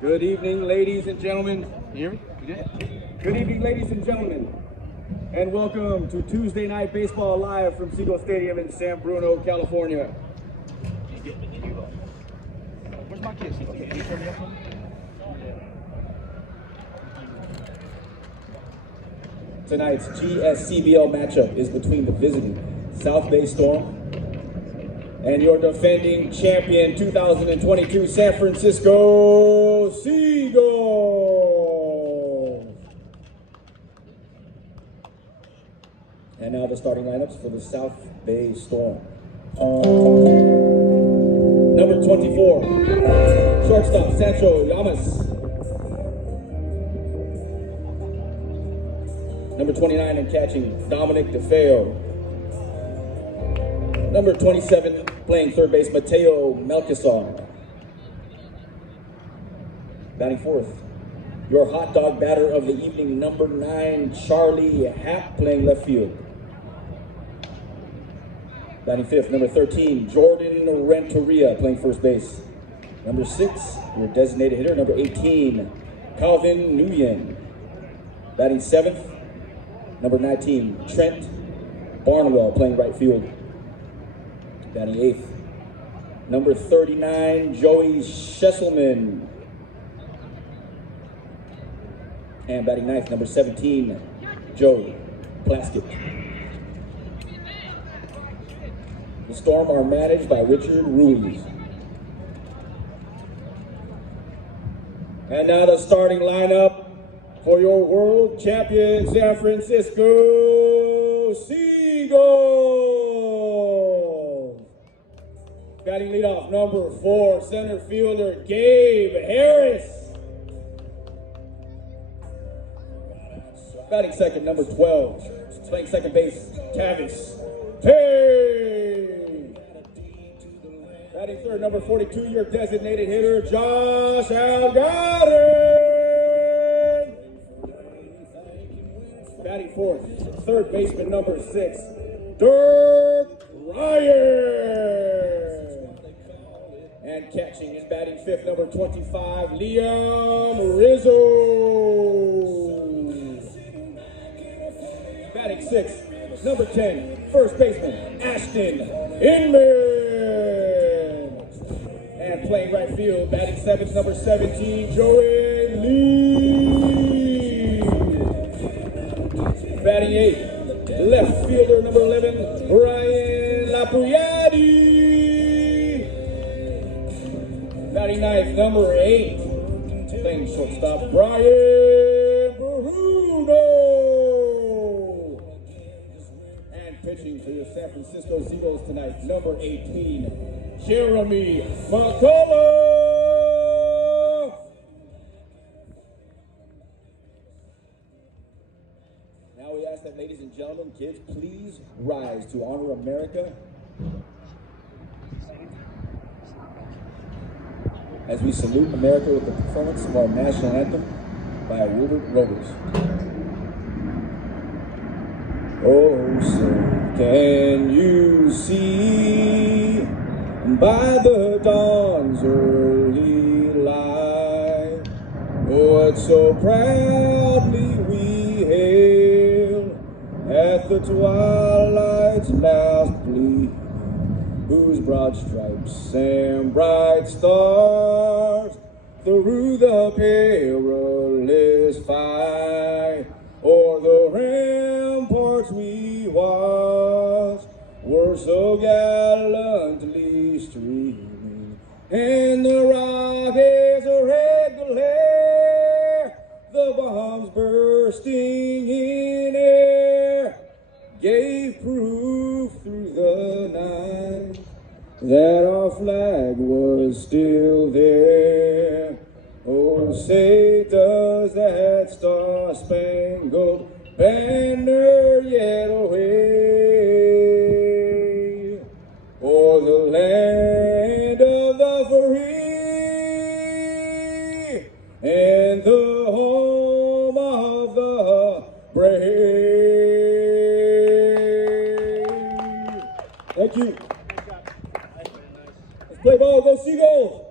Good evening, ladies and gentlemen. Can you hear me? You did? Good evening, ladies and gentlemen, and welcome to Tuesday Night Baseball live from Seagull Stadium in San Bruno, California. Where's my kids? Tonight's GSCBL matchup is between the visiting South Bay Storm and your defending champion 2022 San Francisco Seagulls. And now the starting lineups for the South Bay Storm. Number 24, shortstop Sancho Llamas. Number 29 in catching, Dominic DeFeo. Number 27, playing third base, Mateo Melchizar. Batting fourth, your hot dog batter of the evening, number 9, Charlie Happ, playing left field. Batting fifth, number 13, Jordan Renteria, playing first base. Number 6, your designated hitter, number 18, Calvin Nguyen. Batting seventh, number 19, Trent Barnwell, playing right field. Batting eighth, number 39, Joey Shesselman. And batting ninth, number 17, Joe Plaskett. The Storm are managed by Richard Ruiz. And now the starting lineup for your world champion San Francisco Seagulls. Batting leadoff, number 4, center fielder Gabe Harris. Batting second, number 12, playing second base, Tavis Payne. Batting third, number 42, your designated hitter, Josh Algarin. Batting fourth, third baseman, number 6, Dirk Ryan. And catching and batting fifth, number 25, Liam Rizzo. Batting sixth, number 10, first baseman, Ashton Inman. And playing right field, batting seventh, number 17, Joey Lee. Batting eighth, left fielder, number 11, Ryan Lapuyati. Batting ninth, number 8, playing shortstop, Brian Bruno. And pitching for your San Francisco Seagulls tonight, number 18, Jeremy McCullough. Now we ask that, ladies and gentlemen, kids, please rise to honor America as we salute America with the performance of our national anthem by Wilbert Robles. Oh, say, can you see by the dawn's early light what so proudly we hail at the twilight's last gleam, whose broad stripes and bright stars through the perilous fight o'er the ramparts we watched were so gallantly streaming, and the rockets' red glare, the bombs bursting in air, gave proof through the night that our flag was still there. Oh, say does that star-spangled banner yet wave o'er the land of the free and the home of the brave? Thank you. Let's play ball. Go Seagulls.